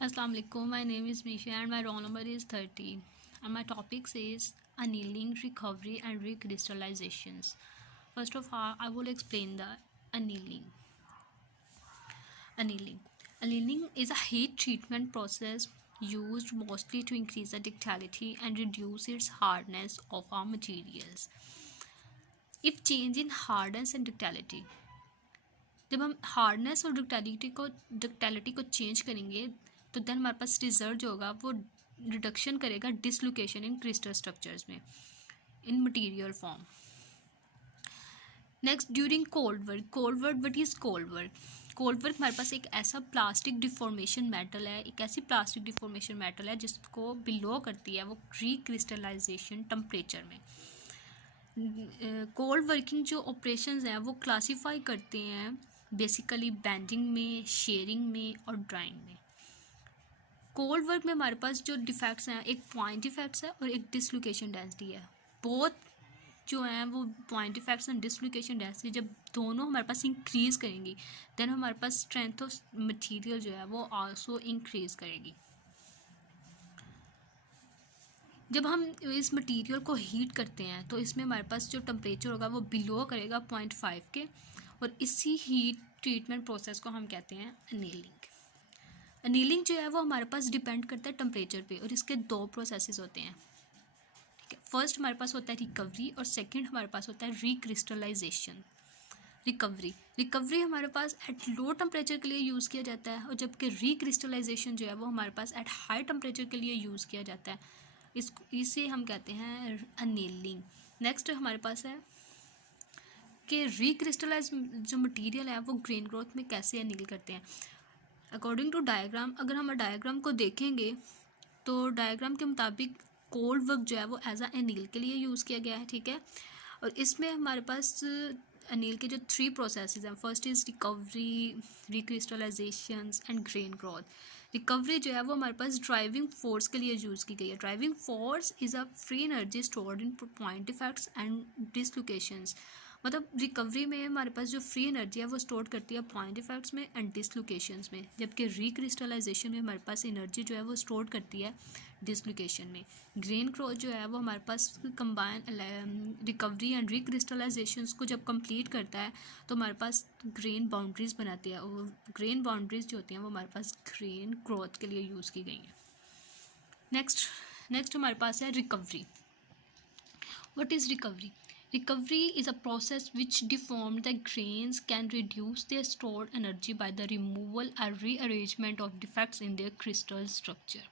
Assalamu alaikum. My name is Misha and my roll number is 30. And my topic is annealing, recovery, and recrystallizations. First of all, I will explain the annealing. Annealing. Annealing is a heat treatment process used mostly to increase the ductility and reduce its hardness of our materials. If change in hardness and ductility, जब हम hardness और ductility को change करेंगे तो then हमारे पास result जो होगा वो रिडक्शन करेगा डिसलोकेशन इन क्रिस्टल स्ट्रक्चर्स में इन material form. Next, during cold work what is cold work हमारे पास एक ऐसा प्लास्टिक डिफॉर्मेशन मेटल है, एक ऐसी प्लास्टिक डिफॉर्मेशन मेटल है जिसको बिलो करती है वो रिक्रिस्टलाइजेशन टेम्परेचर में. कोल्ड वर्किंग जो ऑपरेशंस हैं वो क्लासीफाई करते हैं बेसिकली बेंडिंग में, शेयरिंग में और ड्राइंग में. कोल्ड वर्क में हमारे पास जो डिफेक्ट्स हैं, एक पॉइंट डिफेक्ट्स है और एक डिसलोकेशन डेंसिटी है. बोथ जो हैं वो point defects and dislocation density जब दोनों हमारे पास इंक्रीज़ करेंगी देन हमारे पास स्ट्रेंथ ऑफ मटेरियल जो है वो आल्सो इंक्रीज़ करेगी. जब हम इस मटेरियल को हीट करते हैं तो इसमें हमारे पास जो टेम्परेचर होगा वो बिलो करेगा 0.5 के, और इसी हीट ट्रीटमेंट प्रोसेस को हम कहते हैं अनीलिंग. अनीलिंग जो है वो हमारे पास डिपेंड करता है टेम्परेचर पे, और इसके दो प्रोसेसेस होते हैं. ठीक है, फर्स्ट हमारे पास होता है रिकवरी और सेकंड हमारे पास होता है रिक्रिस्टलाइजेशन. रिकवरी हमारे पास एट लो टेम्परेचर के लिए यूज़ किया जाता है, और जबकि रिक्रिस्टलाइजेशन जो है वो हमारे पास एट हाई टेम्परेचर के लिए यूज़ किया जाता है. इसे हम कहते हैं अनीलिंग. नेक्स्ट हमारे पास है कि रिक्रिस्टलाइज जो मटेरियल है वो ग्रेन ग्रोथ में कैसे अनील करते हैं. अकॉर्डिंग टू डायग्राम, अगर हम डायग्राम को देखेंगे तो डायग्राम के मुताबिक कोल्ड वर्क जो है वो एज अ अनील के लिए यूज़ किया गया है. ठीक है, और इसमें हमारे पास अनील के जो 3 प्रोसेसेस हैं, first is recovery, recrystallisation and grain growth. Recovery जो है वो हमारे पास ड्राइविंग फोर्स के लिए यूज़ की गई है. Driving force is a free energy stored in point defects and dislocations. मतलब रिकवरी में हमारे पास जो फ्री एनर्जी है वो स्टोर करती है पॉइंट इफेक्ट्स में एंड डिसलोकेशंस में, जबकि रिक्रिस्टलाइजेशन में हमारे पास एनर्जी जो है वो स्टोर करती है डिसलोकेशन में. ग्रेन ग्रोथ जो है वो हमारे पास कंबाइन रिकवरी एंड रिक्रिस्टलाइजेशंस को जब कंप्लीट करता है तो हमारे पास ग्रेन बाउंड्रीज बनाती है, और ग्रेन बाउंड्रीज जो होती हैं वो हमारे पास ग्रेन ग्रोथ के लिए यूज़ की गई हैं. नेक्स्ट हमारे पास है recovery. What is recovery? Recovery is a process which deformed the grains can reduce their stored energy by the removal or rearrangement of defects in their crystal structure.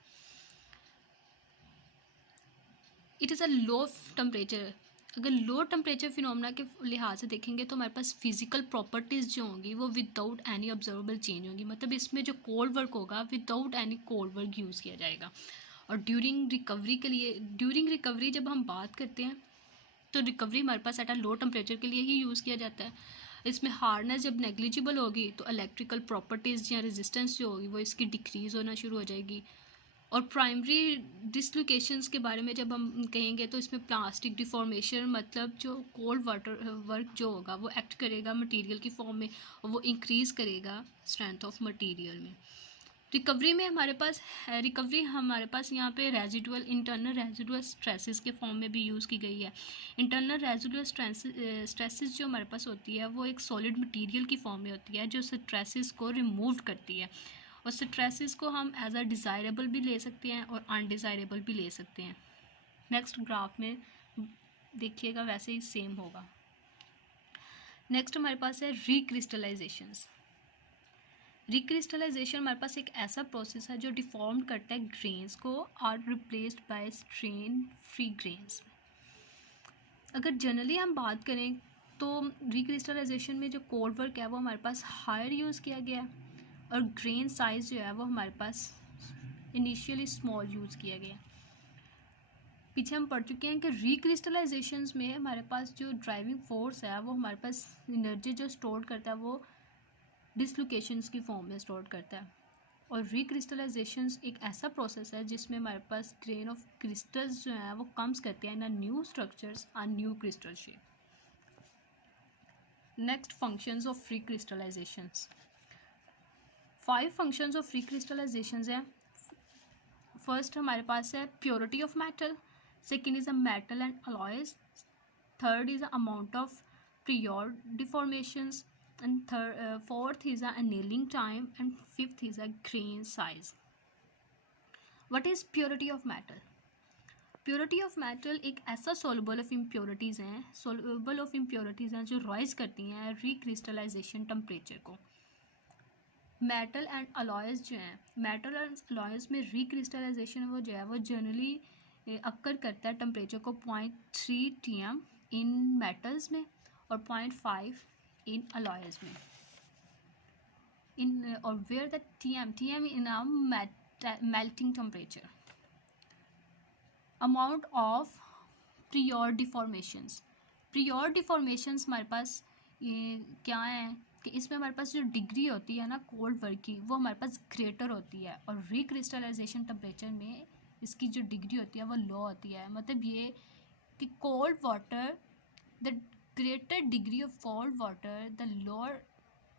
It is a low temperature. अगर low temperature phenomena के लिहाज से देखेंगे तो हमारे पास physical properties जो होंगी वो विदाउट एनी ऑब्जर्वेबल चेंज होंगी. मतलब इसमें जो कोल्ड वर्क होगा without any cold work use किया जाएगा. और ड्यूरिंग रिकवरी जब हम बात करते हैं तो रिकवरी हमारे पास एट अ लो टेम्परेचर के लिए ही यूज़ किया जाता है. इसमें हार्डनेस जब नेग्लिजिबल होगी तो इलेक्ट्रिकल प्रॉपर्टीज़ या रेजिस्टेंस जो होगी वो इसकी डिक्रीज़ होना शुरू हो जाएगी. और प्राइमरी डिसलोकेशंस के बारे में जब हम कहेंगे तो इसमें प्लास्टिक डिफॉर्मेशन, मतलब जो कोल्ड वाटर वर्क जो होगा वो एक्ट करेगा मटेरियल की फॉर्म में और वो इंक्रीज़ करेगा स्ट्रेंथ ऑफ मटेरियल में. रिकवरी हमारे पास यहाँ पे इंटरनल रेजिडुअल स्ट्रेसेस के फॉर्म में भी यूज़ की गई है. इंटरनल रेजिडुअल स्ट्रेसेस जो हमारे पास होती है वो एक सॉलिड मटेरियल की फॉर्म में होती है जो स्ट्रेसेस को रिमूव करती है, और स्ट्रेसेस को हम एज अ डिज़ायरेबल भी ले सकते हैं और अनडिज़ायरेबल भी ले सकते हैं. नेक्स्ट ग्राफ में देखिएगा वैसे ही सेम होगा. नेक्स्ट हमारे पास है रिक्रिस्टलाइजेशंस. रिक्रिस्टलाइजेशन हमारे पास एक ऐसा प्रोसेस है जो डिफॉर्म करता है ग्रेन्स को और replaced by strain free grains. अगर जनरली हम बात करें तो रिक्रिस्टलाइजेशन में जो कोल्ड वर्क है वो हमारे पास हायर यूज़ किया गया है, और ग्रेन साइज़ जो है वो हमारे पास इनिशियली स्मॉल यूज़ किया गया. पीछे हम पढ़ चुके हैं कि रिक्रिस्टलाइजेशन में हमारे पास जो ड्राइविंग फोर्स है वो हमारे पास एनर्जी जो स्टोर करता है वो डिसलोकेशंस की फॉर्म में स्टोर करता है. और रिक्रिस्टलाइजेशंस एक ऐसा प्रोसेस है जिसमें हमारे पास ग्रेन ऑफ क्रिस्टल्स जो है वो कम्स करते हैं इन अ न्यू स्ट्रक्चर्स और new crystal shape. Next functions of recrystallisations. 5 functions of recrystallisations हैं। फर्स्ट हमारे पास है purity of metal, second is a metal and alloys, third is a amount of prior deformations, and fourth is a annealing time, and fifth is a grain size. What is purity of metal? Purity of metal एक ऐसा soluble of impurities हैं जो rise करती हैं recrystallisation temperature को। Metal and alloys जो हैं, metal and alloys में रिक्रिस्टलाइजेशन वो जो है वो जनरली अक्कर करता है टेम्परेचर को 0.3 TM इन मेटल्स में और 0.5 इन अलॉयज में। इन और where the TM in a melting temperature. Amount of prior deformations, prior deformations हमारे पास ये क्या है कि इसमें हमारे पास जो डिग्री होती है ना कोल्ड वर्क की, वो हमारे पास ग्रेटर होती है, और रिक्रिस्टलाइजेशन टेम्परेचर में इसकी जो डिग्री होती है वो लो होती है। मतलब ये कि cold water, the greater degree of cold water the lower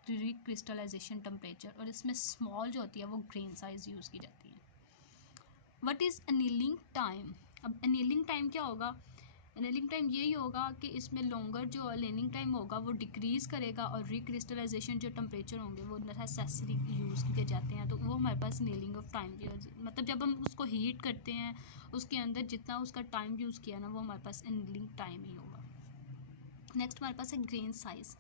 recrystallisation temperature, और इसमें स्मॉल जो होती है वो ग्रेन साइज यूज़ की जाती है। What is annealing time? अब एनीलिंग टाइम क्या होगा? एनीलिंग टाइम यही होगा कि इसमें लॉन्गर जो एनीलिंग टाइम होगा वो डिक्रीज़ करेगा, और रिक्रिस्टलाइजेशन जो टेम्परेचर होंगे वो नेसेसरी यूज़ किए जाते हैं, तो वो हमारे पास एनीलिंग ऑफ टाइम की, मतलब जब हम उसको हीट करते हैं उसके अंदर जितना उसका टाइम यूज़ किया ना वो हमारे पास एनीलिंग टाइम ही होगा। नेक्स्ट हमारे पास है ग्रेन साइज़।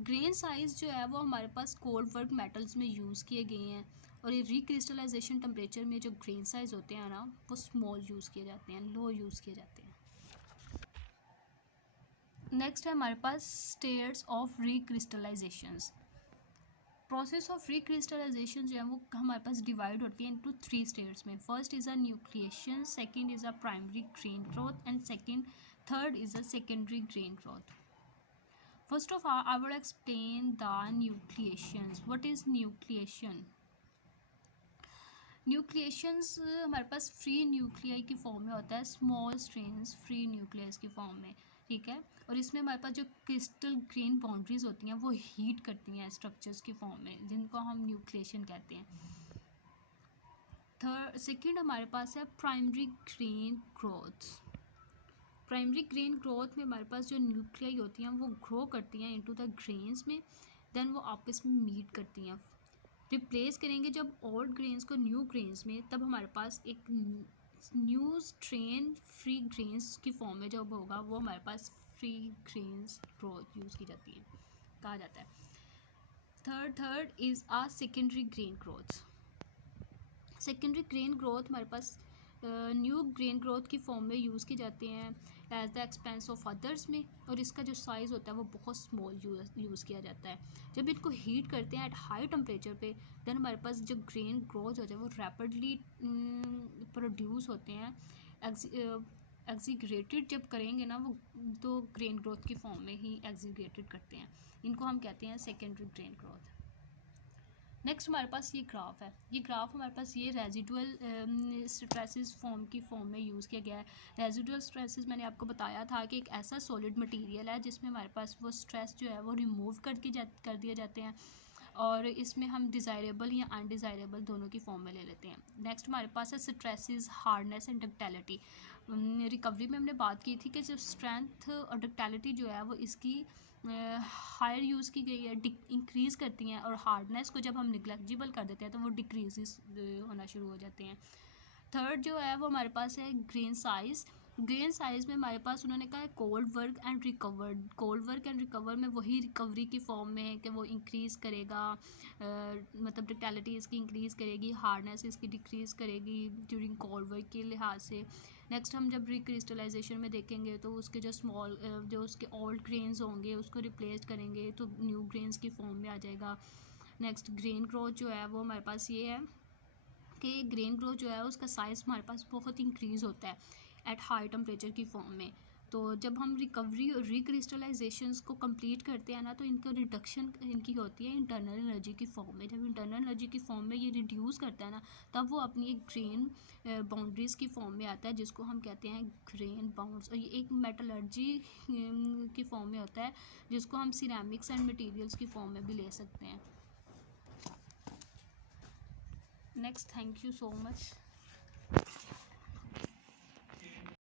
ग्रेन साइज़ जो है वो हमारे पास कोल्ड वर्क मेटल्स में यूज़ किए गए हैं, और ये रिक्रिस्टलाइजेशन टेम्परेचर में जो ग्रेन साइज़ होते हैं ना वो स्मॉल यूज़ किए जाते हैं, लो यूज़ किए जाते हैं। नेक्स्ट है हमारे पास states of recrystallisations. Process of recrystallisation जो है वो हमारे पास डिवाइड होती है इनटू 3 स्टेट्स में। First is a nucleation, second is a primary grain growth, and third is a secondary grain growth. First of all, I will explain the nucleations. What is nucleation? न्यूक्लिएशंस हमारे पास free nuclei की form में होता है, small strains free nucleus की form में, ठीक है। और इसमें हमारे पास जो क्रिस्टल ग्रेन बाउंड्रीज होती हैं वो हीट करती हैं स्ट्रक्चर्स की फॉर्म में, जिनको हम न्यूक्लिएशन कहते हैं। सेकेंड हमारे पास है primary grain growth. Primary grain growth में हमारे पास जो न्यूक्लियाई होती हैं वो ग्रो करती हैं इनटू द ग्रेन्स में, देन वो आपस में मीट करती हैं, रिप्लेस करेंगे जब ओल्ड ग्रेन्स को न्यू ग्रेन्स में, तब हमारे पास एक न्यू स्ट्रेन फ्री ग्रेन्स की फॉर्म में जब होगा वो हमारे पास फ्री ग्रेन्स ग्रोथ यूज़ की जाती है, कहा जाता है। Third is a secondary grain growth. Secondary grain growth हमारे पास न्यू ग्रेन ग्रोथ की फॉर्म में यूज़ की जाते हैं as the expense of others में, और इसका जो साइज़ होता है वो बहुत स्मॉल यूज़ किया जाता है। जब इनको हीट करते हैं एट हाई टेम्परेचर पे, देन हमारे पास जो ग्रेन ग्रोथ होता है वो रैपिडली प्रोड्यूस होते हैं। एग्जीग्रेटेड जब करेंगे ना वो, तो ग्रेन ग्रोथ की फॉर्म में ही एग्जीग्रेटेड करते हैं, इनको हम कहते हैं सेकेंडरी ग्रेन ग्रोथ। नेक्स्ट हमारे पास ये ग्राफ है, ये ग्राफ हमारे पास ये रेजिडुअल स्ट्रेसेस फॉर्म की फॉर्म में यूज़ किया गया है। रेजिडुअल स्ट्रेसेस मैंने आपको बताया था कि एक ऐसा सॉलिड मटेरियल है जिसमें हमारे पास वो स्ट्रेस जो है वो रिमूव कर दिए जाते हैं, और इसमें हम डिज़ायरेबल या अनडिज़ायरेबल दोनों की फॉर्म में ले लेते हैं। नेक्स्ट हमारे पास है stresses, hardness and ductility. Recovery में हमने बात की थी कि जो स्ट्रेंथ और डक्टिलिटी जो है वो इसकी हायर यूज़ की गई है, इंक्रीज़ करती हैं, और हार्डनेस को जब हम निग्लेक्जिबल कर देते हैं तो वो डिक्रीज होना शुरू हो जाते हैं। थर्ड जो है वो हमारे पास है ग्रेन साइज़। ग्रेन साइज़ में हमारे पास उन्होंने कहा है cold work and recovered. Cold work and recover में वही रिकवरी की फॉर्म में है कि वो इंक्रीज़ करेगा, मतलब डक्टिलिटी इसकी इंक्रीज़ करेगी, हार्डनेस इसकी डिक्रीज़ करेगी ड्यूरिंग कोल्ड वर्क के लिहाज से। नेक्स्ट हम जब रिक्रिस्टलाइजेशन में देखेंगे तो उसके जो जो उसके ओल्ड ग्रेन्स होंगे उसको रिप्लेस करेंगे तो न्यू ग्रेन्स की फॉर्म में आ जाएगा। नेक्स्ट ग्रेन ग्रोथ जो है वो हमारे पास ये है कि ग्रेन ग्रोथ जो है उसका साइज़ हमारे पास बहुत इंक्रीज़ होता है एट हाई टेम्परेचर की फॉर्म में। तो जब हम रिकवरी और रिक्रिस्टलाइजेशंस को कंप्लीट करते हैं ना तो इनका रिडक्शन इनकी होती है इंटरनल एनर्जी की फॉर्म में। जब इंटरनल एनर्जी की फॉर्म में ये रिड्यूस करता है ना तब वो अपनी एक ग्रेन बाउंड्रीज़ की फॉर्म में आता है जिसको हम कहते हैं ग्रेन बाउंड्स, और ये एक मेटलर्जी की फॉर्म में होता है जिसको हम सिरेमिक्स एंड मटेरियल्स की फॉर्म में भी ले सकते हैं। Next, thank you so much.